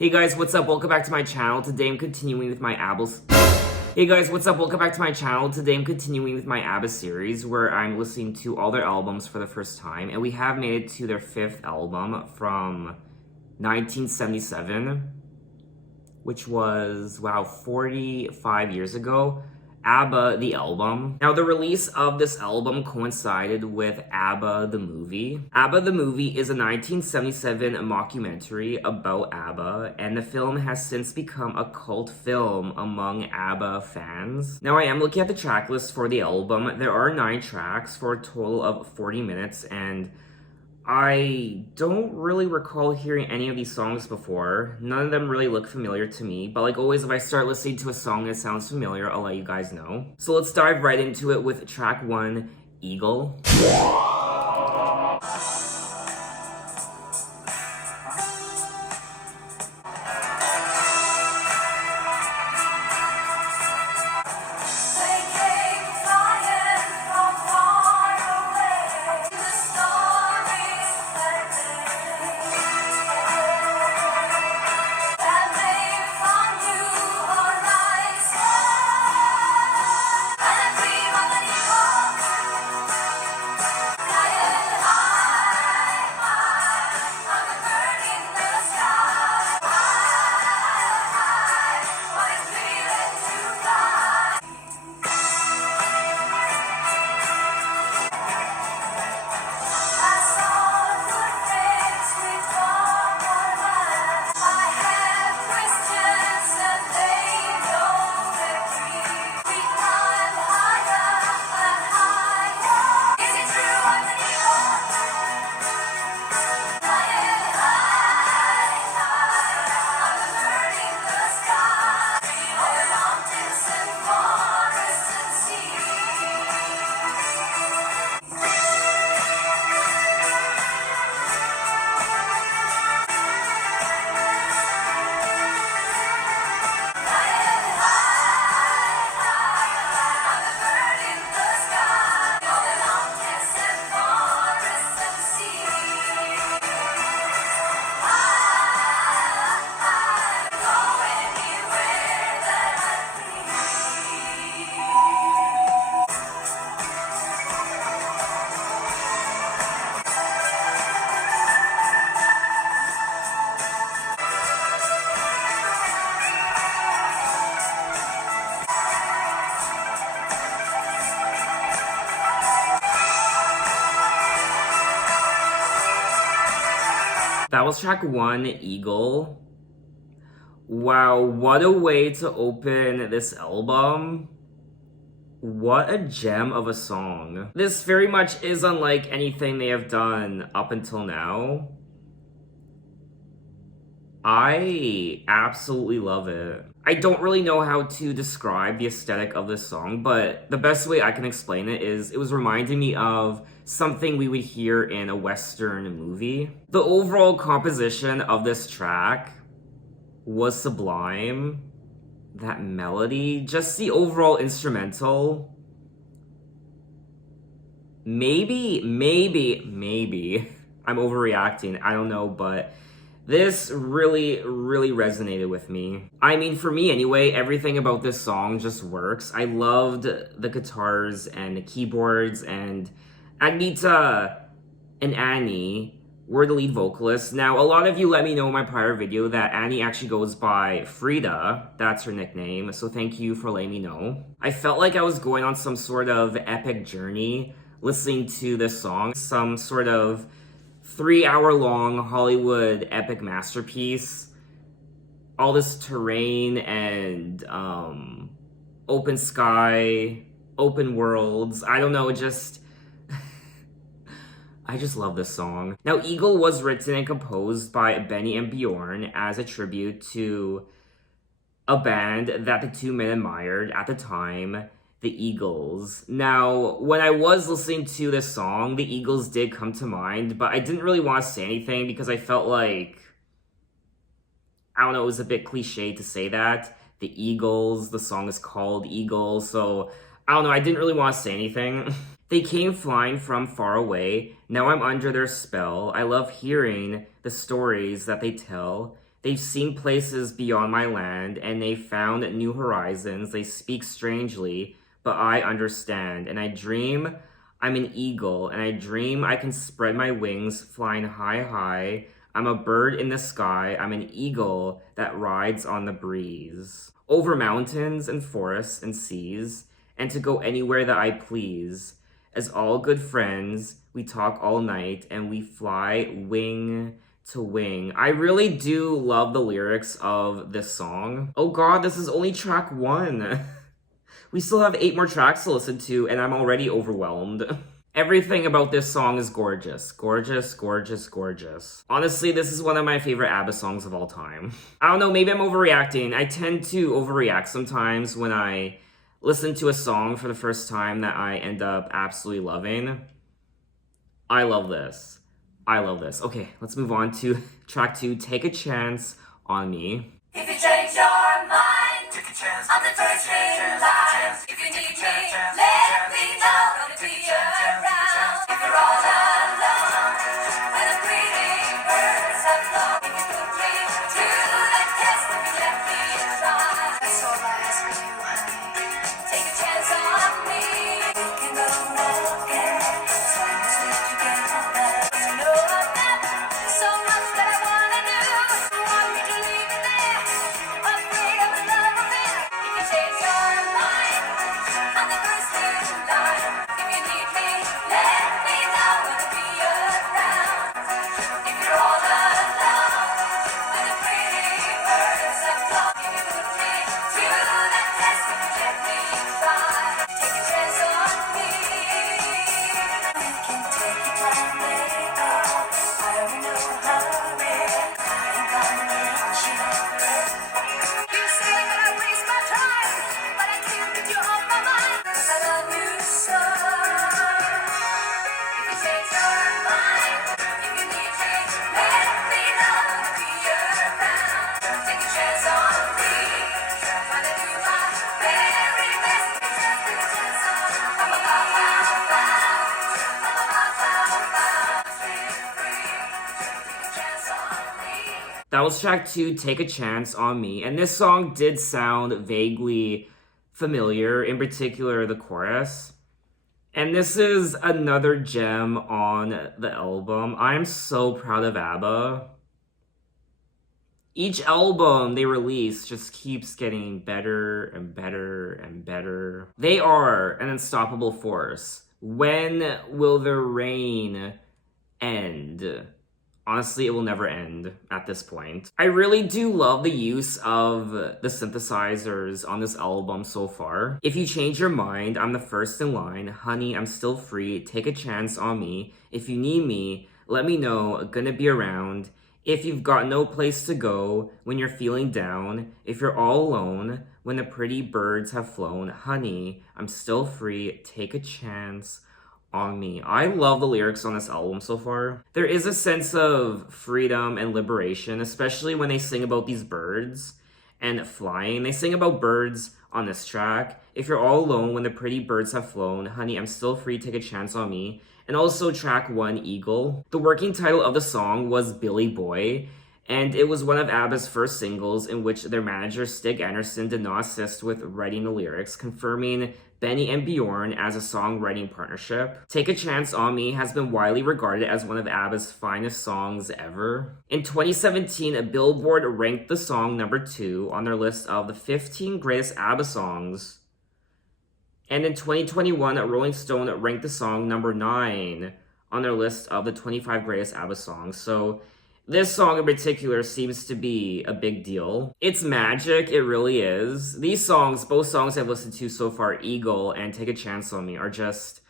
Hey guys, what's up? Welcome back to my channel. Today I'm continuing with my Hey guys, what's up? Welcome back to my channel. Today I'm continuing with my Abba series where I'm listening to all their albums for the first time, and we have made it to their fifth album from 1977, which was, wow, 45 years ago. Abba, the album. Now, the release of this album coincided with Abba, the movie. Abba, the movie is a 1977 mockumentary about Abba, and the film has since become a cult film among Abba fans. Now, I am looking at the track list for the album. There are 9 tracks for a total of 40 minutes, and I don't really recall hearing any of these songs before. None of them really look familiar to me, but like always, if I start listening to a song that sounds familiar, I'll let you guys know. So let's dive right into it with track 1, Eagle. That was track 1, Eagle. Wow, what a way to open this album. What a gem of a song. This very much is unlike anything they have done up until now. I absolutely love it. I don't really know how to describe the aesthetic of this song, but the best way I can explain it is it was reminding me of something we would hear in a Western movie. The overall composition of this track was sublime. That melody, just the overall instrumental. Maybe I'm overreacting, I don't know, but this really resonated with me. I mean, for me anyway, everything about this song just works. I loved the guitars and the keyboards, and Agnita and Annie were the lead vocalists. Now, a lot of you let me know in my prior video that Annie actually goes by Frida. That's her nickname, so thank you for letting me know. I felt like I was going on some sort of epic journey listening to this song. Some sort of 3-hour-long Hollywood epic masterpiece. All this terrain and open sky, open worlds. I don't know, I just love this song. Now, Eagle was written and composed by Benny and Bjorn as a tribute to a band that the two men admired at the time, the Eagles. Now, when I was listening to this song, the Eagles did come to mind, but I didn't really want to say anything because I felt like, I don't know, it was a bit cliche to say that. The Eagles, the song is called Eagle, so I don't know, I didn't really want to say anything. They came flying from far away. Now I'm under their spell. I love hearing the stories that they tell. They've seen places beyond my land, and they've found new horizons. They speak strangely, but I understand. And I dream I'm an eagle, and I dream I can spread my wings, flying high, high. I'm a bird in the sky. I'm an eagle that rides on the breeze. Over mountains and forests and seas, and to go anywhere that I please. As all good friends, we talk all night, and we fly wing to wing. I really do love the lyrics of this song. Oh god, this is only track 1. We still have 8 more tracks to listen to, and I'm already overwhelmed. Everything about this song is gorgeous. Gorgeous, gorgeous, gorgeous. Honestly, this is one of my favorite ABBA songs of all time. I don't know, maybe I'm overreacting. I tend to overreact sometimes when I listen to a song for the first time that I end up absolutely loving. I love this. I love this. Okay, let's move on to track 2, Take a Chance on Me. If you change your mind, take a chance. I'm the first in line. If you need me, let me know. Gonna be around. If you're all alone, when the pretty birds have flown, if you put me to the test, if you let me try, that's all I ask of you, honey. Take a chance on me. We can go again, as long as we together. You know I've got so much that I wanna do. You want me to leave it there? Afraid of the love affair. If you change your mind, I'm the first in line. If you need me, let me know. Gonna be around. If you're all alone, when the pretty birds have flown, if you put me to the test, if you let me try, take a chance on me. We can take your time, baby. I don't know hurry. I ain't gonna let you. You say that I waste my time, but I can't get you off my mind. 'Cause I love you so. If you change your mind, if you need me, let me know. Gonna be around. Take a chance on me. Gonna do my very best. Take a chance on me. I'm a bow, bow, bow. I'm a bow, bow, bow. Feel free. Take a chance on me. That was track 2, Take a Chance on Me. And this song did sound vaguely familiar, in particular the chorus. And this is another gem on the album. I'm so proud of ABBA. Each album they release just keeps getting better and better and better. They are an unstoppable force. When will the reign end? Honestly, it will never end at this point. I really do love the use of the synthesizers on this album so far. If you change your mind, I'm the first in line. Honey, I'm still free. Take a chance on me. If you need me, let me know. Gonna be around. If you've got no place to go when you're feeling down, if you're all alone, when the pretty birds have flown, honey, I'm still free. Take a chance on me. I love the lyrics on this album so far. There is a sense of freedom and liberation, especially when they sing about these birds and flying. They sing about birds on this track. If you're all alone when the pretty birds have flown, honey, I'm still free, take a chance on me. And also track 1, Eagle. The working title of the song was Billy Boy, and it was one of ABBA's first singles in which their manager Stig Anderson did not assist with writing the lyrics, confirming Benny and Bjorn as a songwriting partnership. Take a Chance on Me has been widely regarded as one of ABBA's finest songs ever. In 2017, Billboard ranked the song number 2 on their list of the 15 greatest ABBA songs. And in 2021, Rolling Stone ranked the song number 9 on their list of the 25 greatest ABBA songs. So this song in particular seems to be a big deal. It's magic, it really is. These songs, both songs I've listened to so far, Eagle and Take a Chance on Me, are just,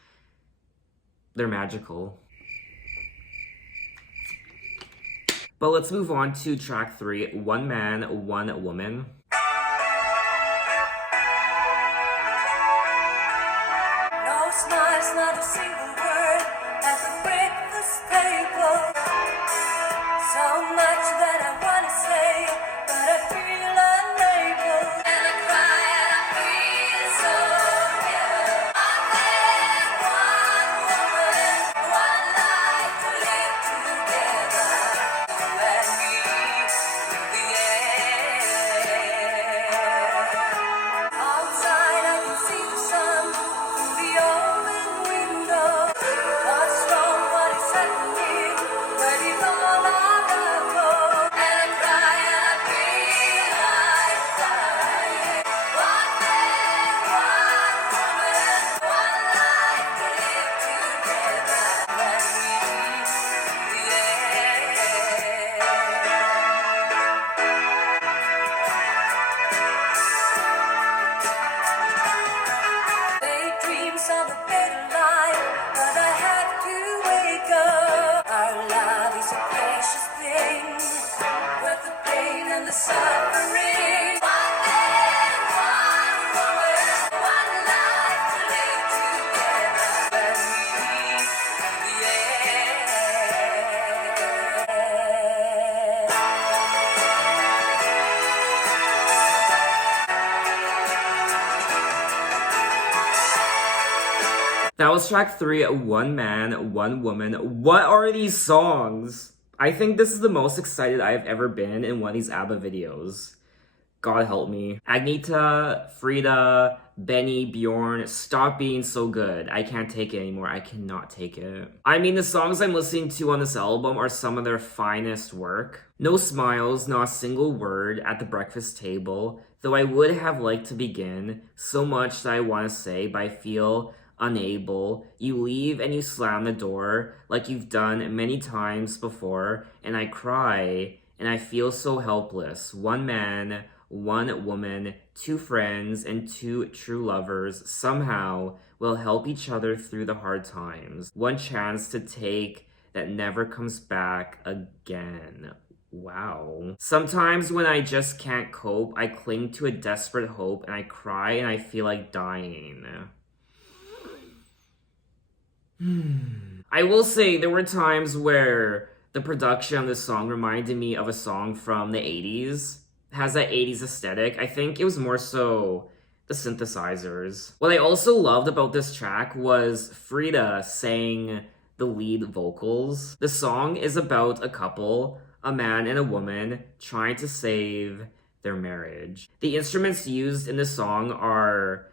they're magical. But let's move on to track 3, One Man, One Woman. No smiles, not a single word at the breakfast table. So much that I wanna say, but I feel unable. And I cry and I feel so yellow. One man, one woman, one life to live together. You and me, we'll be suffering. One man, one woman, one life to live together. That was track 3, One Man, One Woman. What are these songs? I think this is the most excited I've ever been in one of these ABBA videos. God help me. Agneta, Frida, Benny, Bjorn, stop being so good. I can't take it anymore. I cannot take it. I mean, the songs I'm listening to on this album are some of their finest work. No smiles, not a single word at the breakfast table, though I would have liked to begin. So much that I want to say, but I feel unable. You leave and you slam the door like you've done many times before, and I cry and I feel so helpless. One man, one woman, two friends, and two true lovers somehow will help each other through the hard times. One chance to take that never comes back again. Wow. Sometimes when I just can't cope, I cling to a desperate hope and I cry and I feel like dying. I will say there were times where the production of this song reminded me of a song from the 80s. It has that 80s aesthetic. I think it was more so the synthesizers. What I also loved about this track was Frida sang the lead vocals. The song is about a couple, a man and a woman, trying to save their marriage. The instruments used in the song are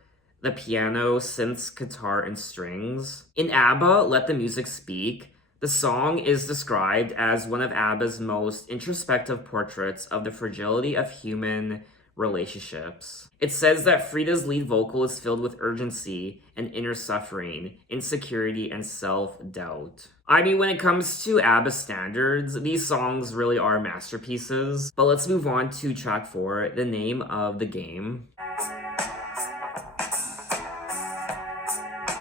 the piano, synths, guitar, and strings. In ABBA, Let the Music Speak, the song is described as one of ABBA's most introspective portraits of the fragility of human relationships. It says that Frida's lead vocal is filled with urgency and inner suffering, insecurity, and self-doubt. I mean, when it comes to ABBA standards, these songs really are masterpieces. But let's move on to track 4, The Name of the Game.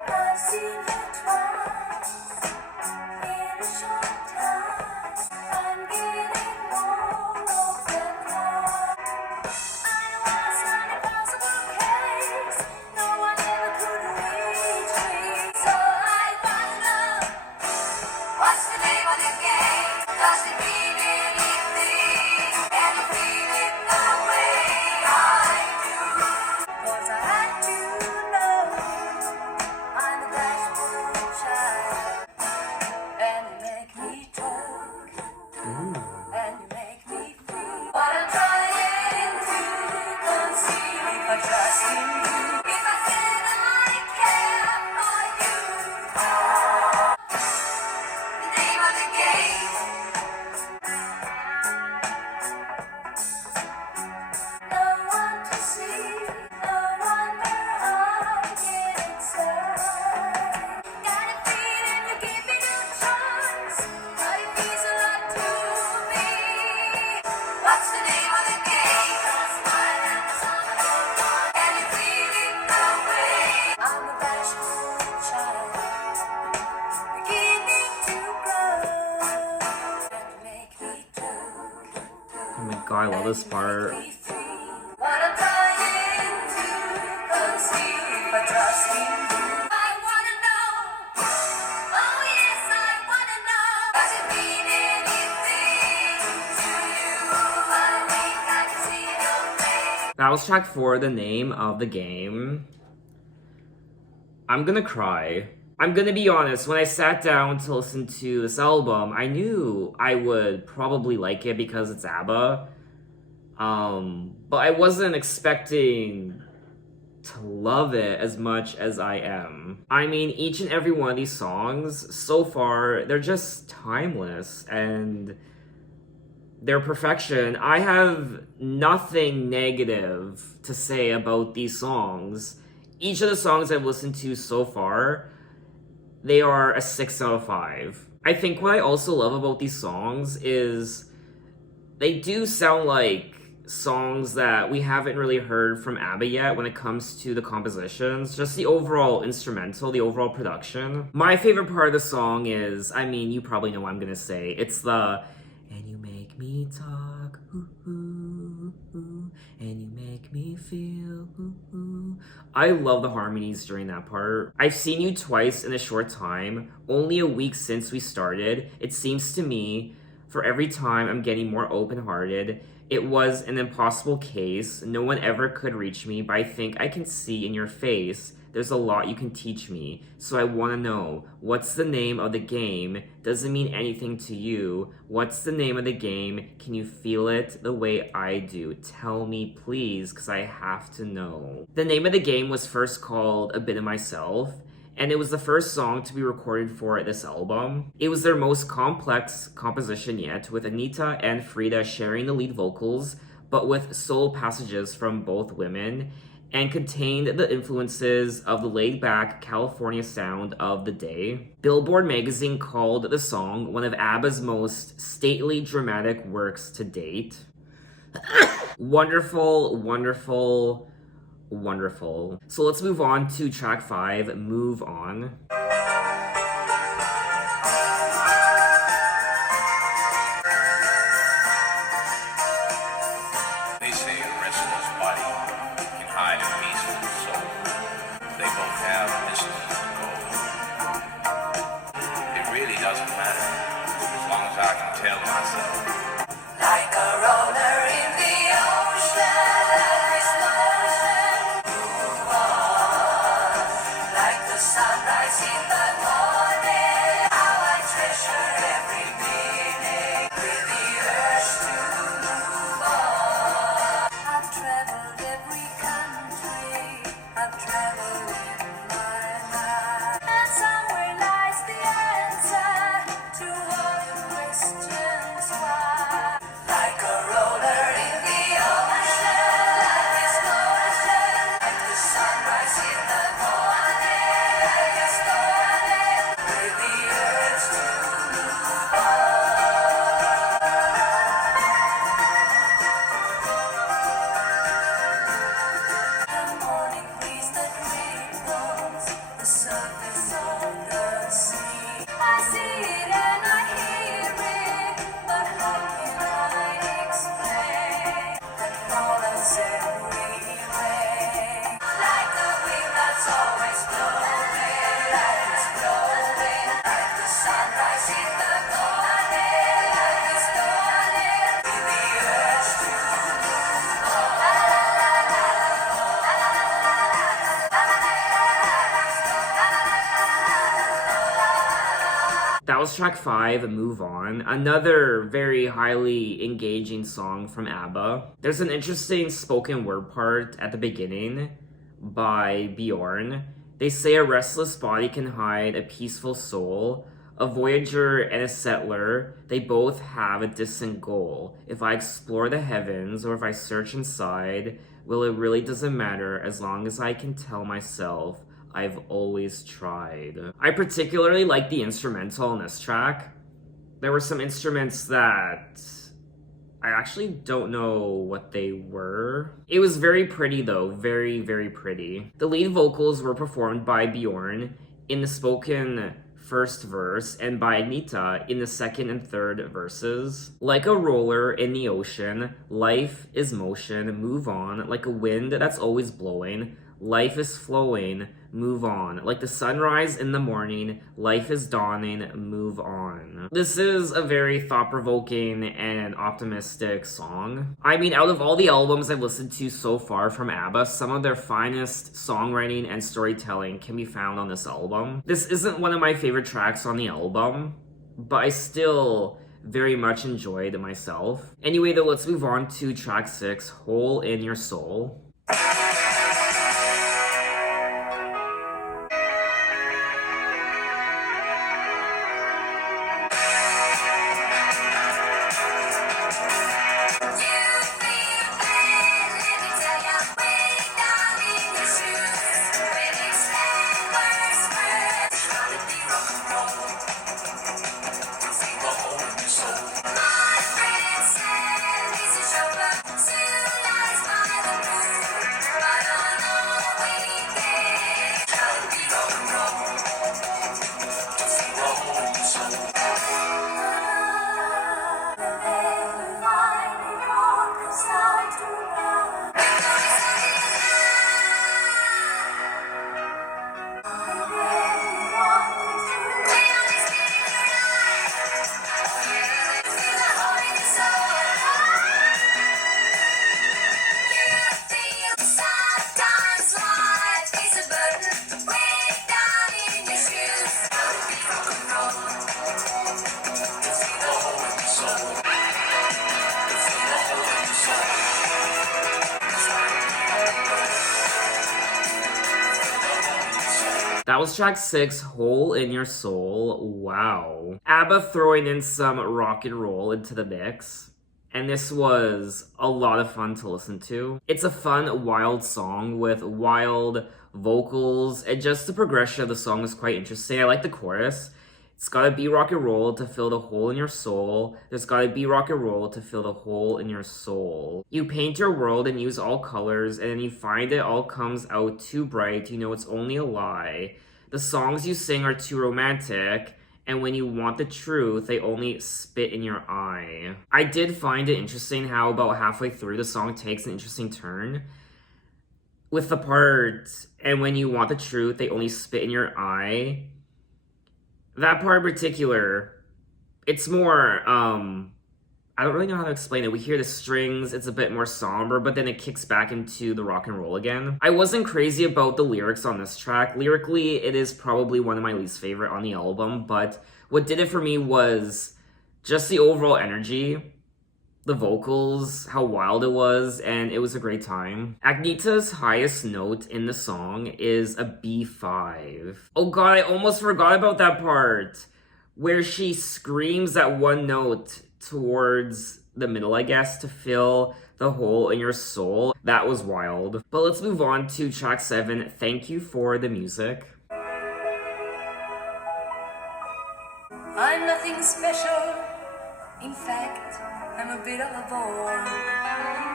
I've seen you twice in a short time. I'm getting more open heart. I was an impossible case. No one ever could reach me. So I found love. What's the name of the game? Does it mean anything? Can you feel it the way I do? 'Cause I had to know I'm a bashful child, and you make me talk, and you make me feel what I'm trying to conceal. If I trust in you, if I said I care for you, the name of the game. No one to see, no wonder I get inside. Got a feeling you give me no chance, but it means a lot to me. What's the name of the game? Smile and the summer goes on, and you feel it the way. I'm a bashful child, beginning to grow, and you make me talk. Oh my god, I love this part. What I'm trying to conceal, if I trust in you, I wanna know. Oh yes, I wanna know. Does it mean anything to you? I think I can see it on me. That was track 4, The Name of the Game. I'm gonna cry. I'm gonna be honest, when I sat down to listen to this album, I knew I would probably like it because it's ABBA. But I wasn't expecting to love it as much as I am. I mean, each and every one of these songs, so far, they're just timeless and they're perfection. I have nothing negative to say about these songs. Each of the songs I've listened to so far, they are a 6 out of 5. I think what I also love about these songs is they do sound like songs that we haven't really heard from ABBA yet when it comes to the compositions, just the overall instrumental, the overall production. My favorite part of the song is, I mean, you probably know what I'm gonna say. It's the, and you make me talk, ooh, ooh. and you make me feel. I love the harmonies during that part. I've seen you twice in a short time, only a week since we started. It seems to me, for every time I'm getting more open-hearted. It was an impossible case. No one ever could reach me, but I think I can see in your face there's a lot you can teach me. So I want to know, what's the name of the game? Doesn't mean anything to you. What's the name of the game? Can you feel it the way I do? Tell me, please, because I have to know. The name of the game was first called A Bit of Myself, and it was the first song to be recorded for this album. It was their most complex composition yet, with Anita and Frida sharing the lead vocals, but with solo passages from both women, and contained the influences of the laid-back California sound of the day. Billboard magazine called the song one of ABBA's most stately, dramatic works to date. Wonderful, wonderful, wonderful. So let's move on to track 5, Move On. They say a restless body can hide a peaceful soul. They both have mystery to go. It really doesn't matter, as long as I can tell myself. Like a roller in the ocean, move on. Like the sunrise in the morning, how I treasure every minute with the urge to move on. I've traveled every country, I've traveled in my mind, and somewhere lies the answer to all the questions why. Like a roller in the ocean, like explosion, like the sunrise in the morning, like explosion, with the urge to move on. The morning breeze that ripples the surface of the sea. I see it and I hear it, but how can I explain that follows every way? Like the wind that's always blowing, like it's blowing, like the sunrise in the morning, like it's blowing, with the urge to move on. That was track 5, Move On, another very highly engaging song from ABBA. There's an interesting spoken word part at the beginning by Bjorn. They say a restless body can hide a peaceful soul. A voyager and a settler, they both have a distant goal. If I explore the heavens or if I search inside, well, it really doesn't matter as long as I can tell myself I've always tried. I particularly like the instrumental on this track. There were some instruments that I actually don't know what they were. It was very pretty though, very, very pretty. The lead vocals were performed by Bjorn in the spoken first verse and by Anita in the second and third verses. Like a roller in the ocean, life is motion, move on. Like a wind that's always blowing, life is flowing, move on. Like the sunrise in the morning, life is dawning, move on. This is a very thought-provoking and optimistic song. I mean, out of all the albums I've listened to so far from ABBA, some of their finest songwriting and storytelling can be found on this album. This isn't one of my favorite tracks on the album, but I still very much enjoyed it myself. Anyway, though, let's move on to track 6, Hole in Your Soul. My friend said he's a joker, soon as by the moon. That was track 6, Hole in Your Soul. Wow. Abba throwing in some rock and roll into the mix. And this was a lot of fun to listen to. It's a fun, wild song with wild vocals, and just the progression of the song is quite interesting. I like the chorus. It's gotta be rock and roll to fill the hole in your soul. There's gotta be rock and roll to fill the hole in your soul. You paint your world and use all colors, and then you find it all comes out too bright. You know it's only a lie. The songs you sing are too romantic, and when you want the truth, they only spit in your eye. I did find it interesting how about halfway through the song takes an interesting turn. With the part, and when you want the truth, they only spit in your eye. That part in particular, it's more, I don't really know how to explain it. We hear the strings, it's a bit more somber, but then it kicks back into the rock and roll again. I wasn't crazy about the lyrics on this track. Lyrically, it is probably one of my least favorite on the album, but what did it for me was just the overall energy, the vocals, how wild it was, and it was a great time. Agnita's highest note in the song is a B5. Oh god, I almost forgot about that part where she screams that one note towards the middle, I guess, to fill the hole in your soul. That was wild. But let's move on to track 7, Thank You for the Music. I'm nothing special. In fact, I'm a bit of a bore.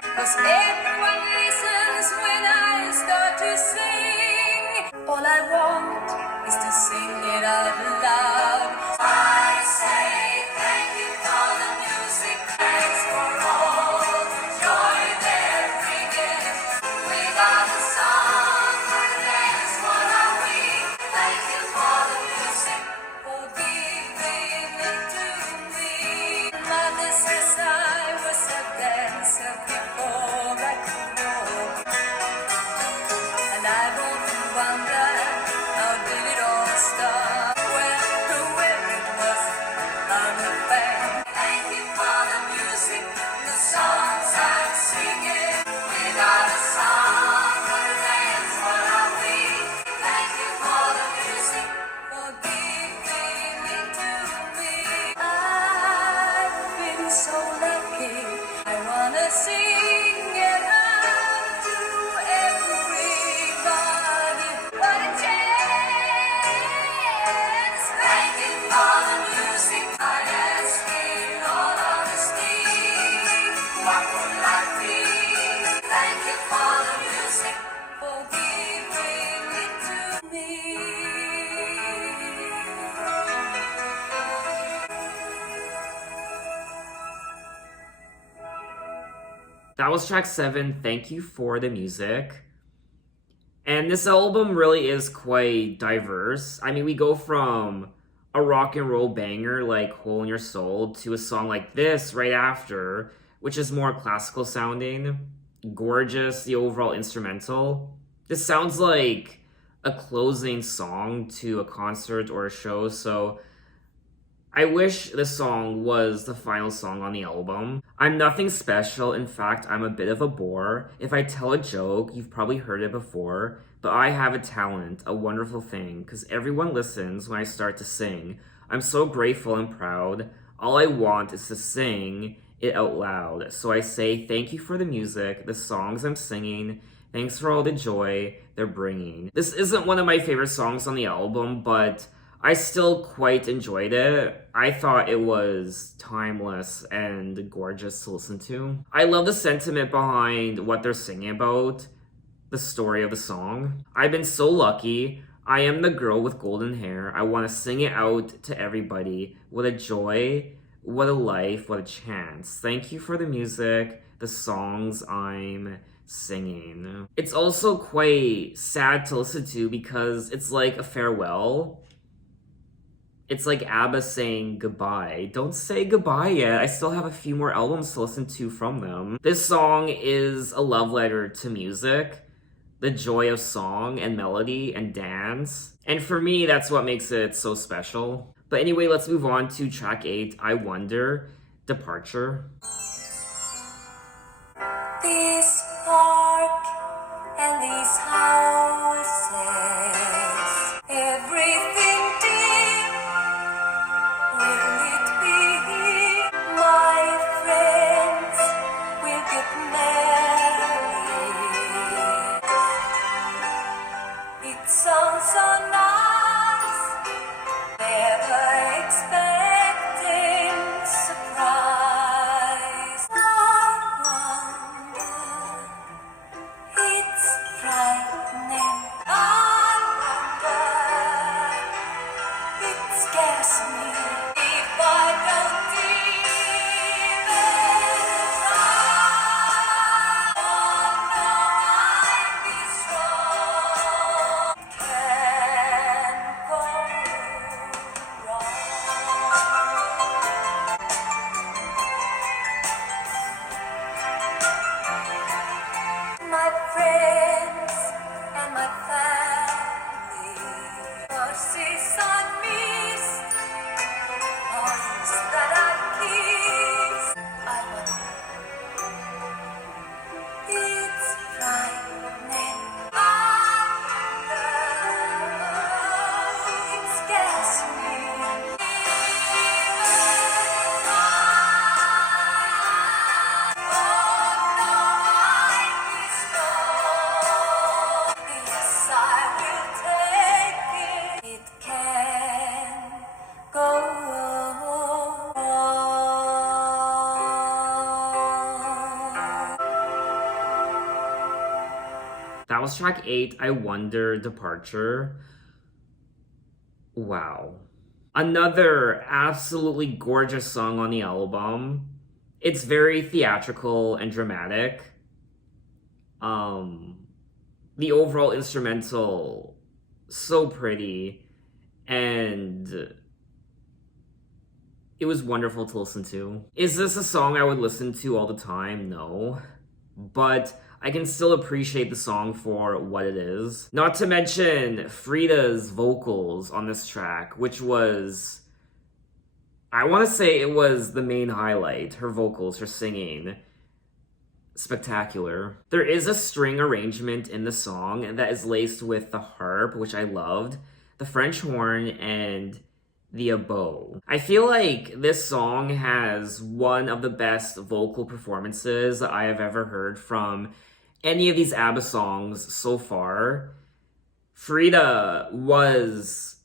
'Cause everyone listens when I start to sing. All I want is to sing it out loud. I say thank you for the music. Thanks for all the joy they're bringing. We got a song for the dance. What are we? Thank you for the music. For giving it to me. Mother says I was a dancer before I could walk. And I often wonder how did it all start? Well, whoever it was, I'm a fan. Thank you for the music, the songs I'm singing. We got a song for the dance. What are we? Thank you for the music, for giving it to me. I've been so lucky. I wanna sing it out to everybody. What a chance! Thank you for the music. I ask in all honesty. What would life be? Thank you for the music, for giving it to me. That was track 7, Thank You for the Music. And this album really is quite diverse. I mean, we go from a rock and roll banger like Hole in Your Soul to a song like this right after, which is more classical sounding, gorgeous, the overall instrumental. This sounds like a closing song to a concert or a show, so I wish this song was the final song on the album. I'm nothing special, in fact, I'm a bit of a bore. If I tell a joke, you've probably heard it before, but I have a talent, a wonderful thing, because everyone listens when I start to sing. I'm so grateful and proud. All I want is to sing it out loud. So I say thank you for the music, the songs I'm singing, thanks for all the joy they're bringing. This isn't one of my favorite songs on the album, but I still quite enjoyed it. I thought it was timeless and gorgeous to listen to. I love the sentiment behind what they're singing about, the story of the song. I've been so lucky. I am the girl with golden hair. I want to sing it out to everybody. What a joy, what a life, what a chance. Thank you for the music, the songs I'm singing. It's also quite sad to listen to because it's like a farewell. It's like Abba saying goodbye. Don't say goodbye yet. I still have a few more albums to listen to from them. This song is a love letter to music, the joy of song and melody and dance. And for me, that's what makes it so special. But anyway, let's move on to track 8, I Wonder, Departure. This park and these houses, That was track 8, I Wonder, Departure. Wow. Another absolutely gorgeous song on the album. It's very theatrical and dramatic. The overall instrumental, so pretty, and it was wonderful to listen to. Is this a song I would listen to all the time? No. But I can still appreciate the song for what it is. Not to mention Frida's vocals on this track, which was, I want to say it was the main highlight. Her vocals, her singing. Spectacular. There is a string arrangement in the song that is laced with the harp, which I loved, the French horn, and the oboe. I feel like this song has one of the best vocal performances I have ever heard from any of these ABBA songs so far. Frida was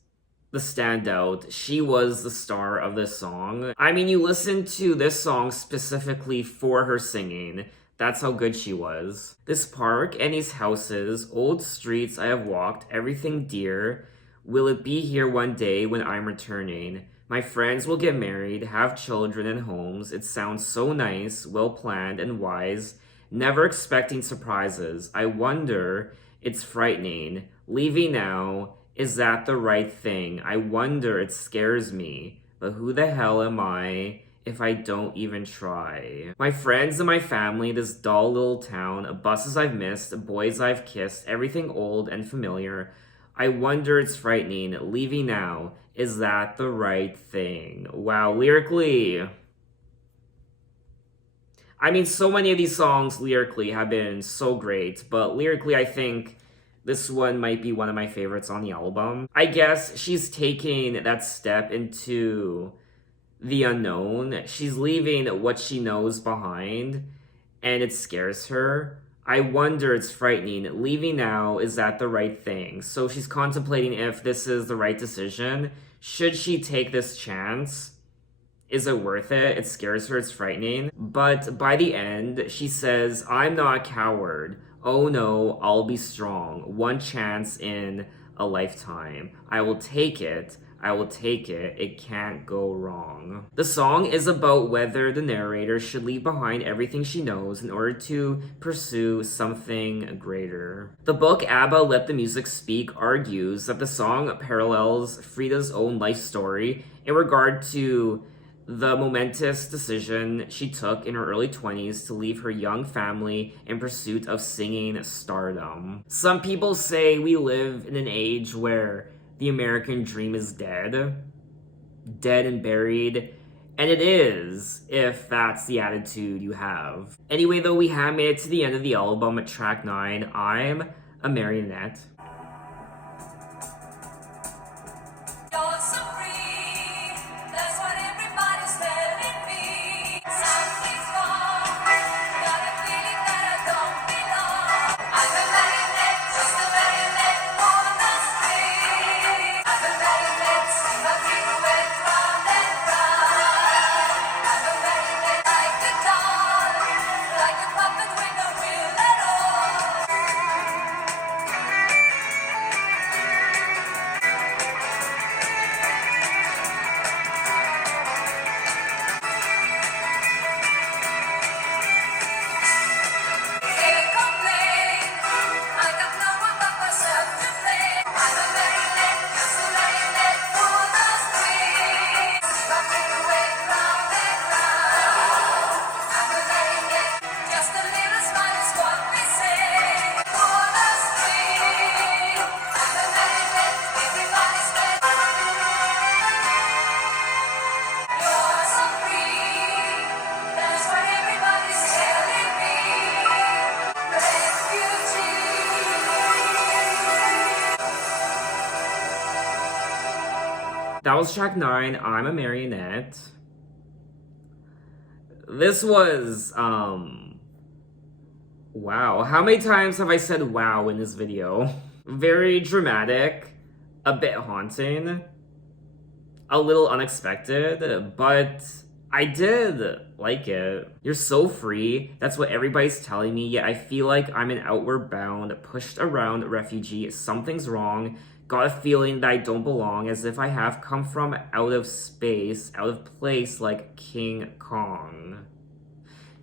the standout. She was the star of this song. I mean, you listen to this song specifically for her singing. That's how good she was. This park and these houses, old streets I have walked, everything dear. Will it be here one day when I'm returning? My friends will get married, have children and homes. It sounds so nice, well planned and wise. Never expecting surprises. I wonder, it's frightening. Leaving now, is that the right thing? I wonder, it scares me. But who the hell am I if I don't even try? My friends and my family, this dull little town, buses I've missed, boys I've kissed, everything old and familiar. I wonder, it's frightening. Leaving now, is that the right thing? Wow, lyrically. I mean, so many of these songs lyrically have been so great, but lyrically, I think this one might be one of my favorites on the album. I guess she's taking that step into the unknown. She's leaving what she knows behind, and it scares her. I wonder, it's frightening. Leaving now, is that the right thing? So she's contemplating if this is the right decision. Should she take this chance? Is it worth it? It scares her, it's frightening. But by the end, she says, I'm not a coward. Oh no, I'll be strong. One chance in a lifetime. I will take it. I will take it. It can't go wrong. The song is about whether the narrator should leave behind everything she knows in order to pursue something greater. The book Abba, Let the Music Speak argues that the song parallels Frida's own life story in regard to the momentous decision she took in her early 20s to leave her young family in pursuit of singing stardom. Some people say we live in an age where the American dream is dead and buried, and it is, if that's the attitude you have. Anyway, though, we have made it to the end of the album at track 9, I'm a Marionette. You're so free, that's what everybody's telling me. Something's wrong, got a feeling that I don't belong. I'm a marionette, just a marionette on the street. I'm a marionette, see my feet went round and round. I'm a marionette like a doll, like a puppet with no will at all. Can't complain, I got no one but myself to blame. I'm a marionette, just a marionette for the streets. Rocking away round and round. I'm a marionette, just a little smile is what we say. For the streets, I'm a marionette, everybody's pet. You're so free, that's what everybody's telling me. That was track 9, I'm a Marionette. This was, wow. How many times have I said wow in this video? Very dramatic, a bit haunting, a little unexpected, but I did like it. You're so free. That's what everybody's telling me, yet I feel like I'm an outward bound, pushed around refugee. Something's wrong. Got a feeling that I don't belong, as if I have come from out of space, out of place like King Kong.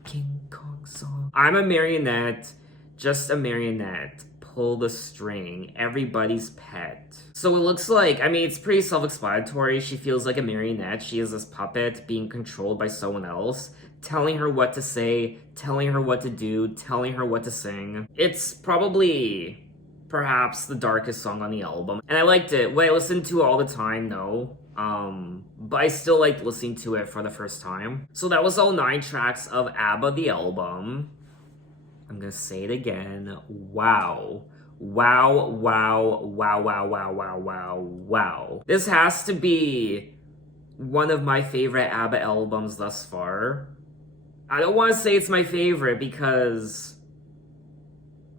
King Kong song. I'm a marionette, just a marionette. Pull the string, everybody's pet. So it looks like, I mean, it's pretty self-explanatory. She feels like a marionette. She is this puppet being controlled by someone else, telling her what to say, telling her what to do, telling her what to sing. It's probably, perhaps, the darkest song on the album. And I liked it. Would I listen to it all the time? No. But I still liked listening to it for the first time. So that was all 9 tracks of Abba the album. I'm gonna say it again. Wow. Wow, wow, wow, wow, wow, wow, wow, wow. This has to be one of my favorite ABBA albums thus far. I don't want to say it's my favorite because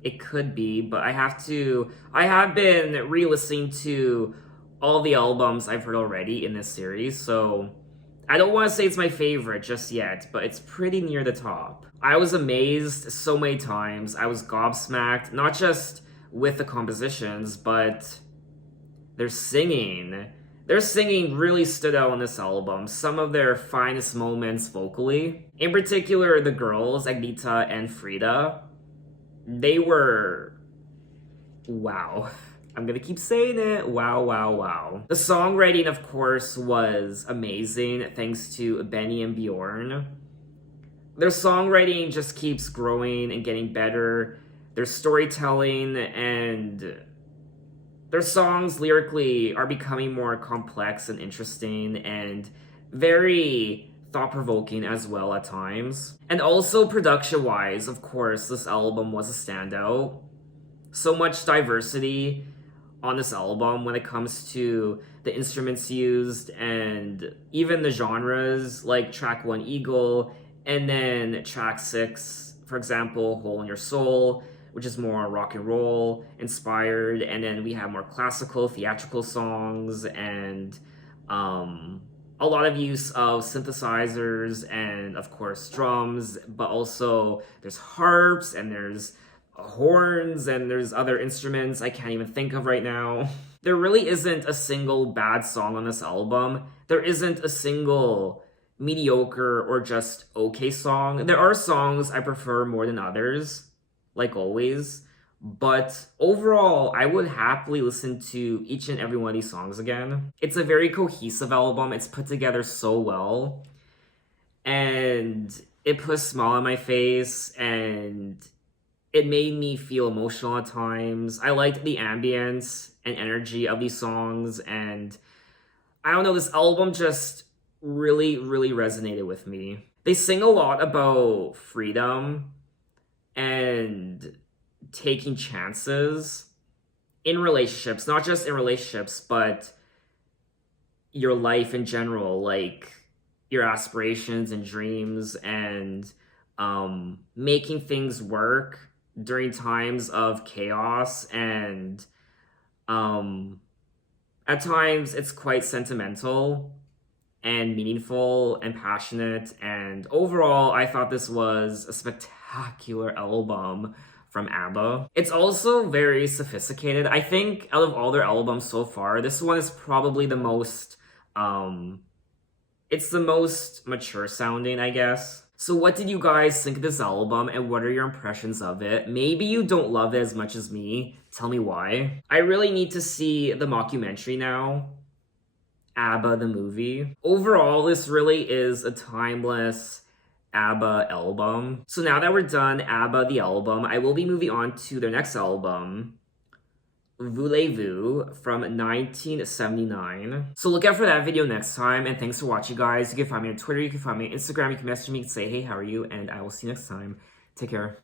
it could be, but I have been re-listening to all the albums I've heard already in this series, so I don't want to say it's my favorite just yet, but it's pretty near the top. I was amazed so many times. I was gobsmacked, not just with the compositions, but their singing. Their singing really stood out on this album. Some of their finest moments vocally. In particular, the girls, Agnita and Frida, they were... wow. I'm gonna keep saying it. Wow, wow, wow. The songwriting, of course, was amazing thanks to Benny and Bjorn. Their songwriting just keeps growing and getting better. Their storytelling and their songs lyrically are becoming more complex and interesting and very thought-provoking as well at times. And also production-wise, of course, this album was a standout. So much diversity on this album when it comes to the instruments used and even the genres, like track 1 Eagle and then track 6, for example, Hole in Your Soul, which is more rock and roll inspired, and then we have more classical theatrical songs and a lot of use of synthesizers and of course drums, but also there's harps and there's horns and there's other instruments I can't even think of right now. There really isn't a single bad song on this album. There isn't a single mediocre or just okay song. There are songs I prefer more than others, like always, but overall I would happily listen to each and every one of these songs again. It's a very cohesive album. It's put together so well and it put a smile on my face and it made me feel emotional at times. I liked the ambience and energy of these songs, and I don't know, this album just really, really resonated with me. They sing a lot about freedom and taking chances in relationships, not just in relationships, but your life in general, like your aspirations and dreams and making things work during times of chaos, and at times it's quite sentimental and meaningful and passionate, and overall I thought this was a spectacular album from ABBA. It's also very sophisticated. I think out of all their albums so far, this one is probably the most it's the most mature sounding, I guess. So what did you guys think of this album and what are your impressions of it? Maybe you don't love it as much as me. Tell me why. I really need to see the mockumentary now. ABBA the movie. Overall, this really is a timeless ABBA album. So now that we're done ABBA the album, I will be moving on to their next album, Voulez-Vous from 1979. So look out for that video next time, and thanks for watching, guys. You can find me on Twitter, you can find me on Instagram, you can message me and say, hey, how are you? And I will see you next time. Take care.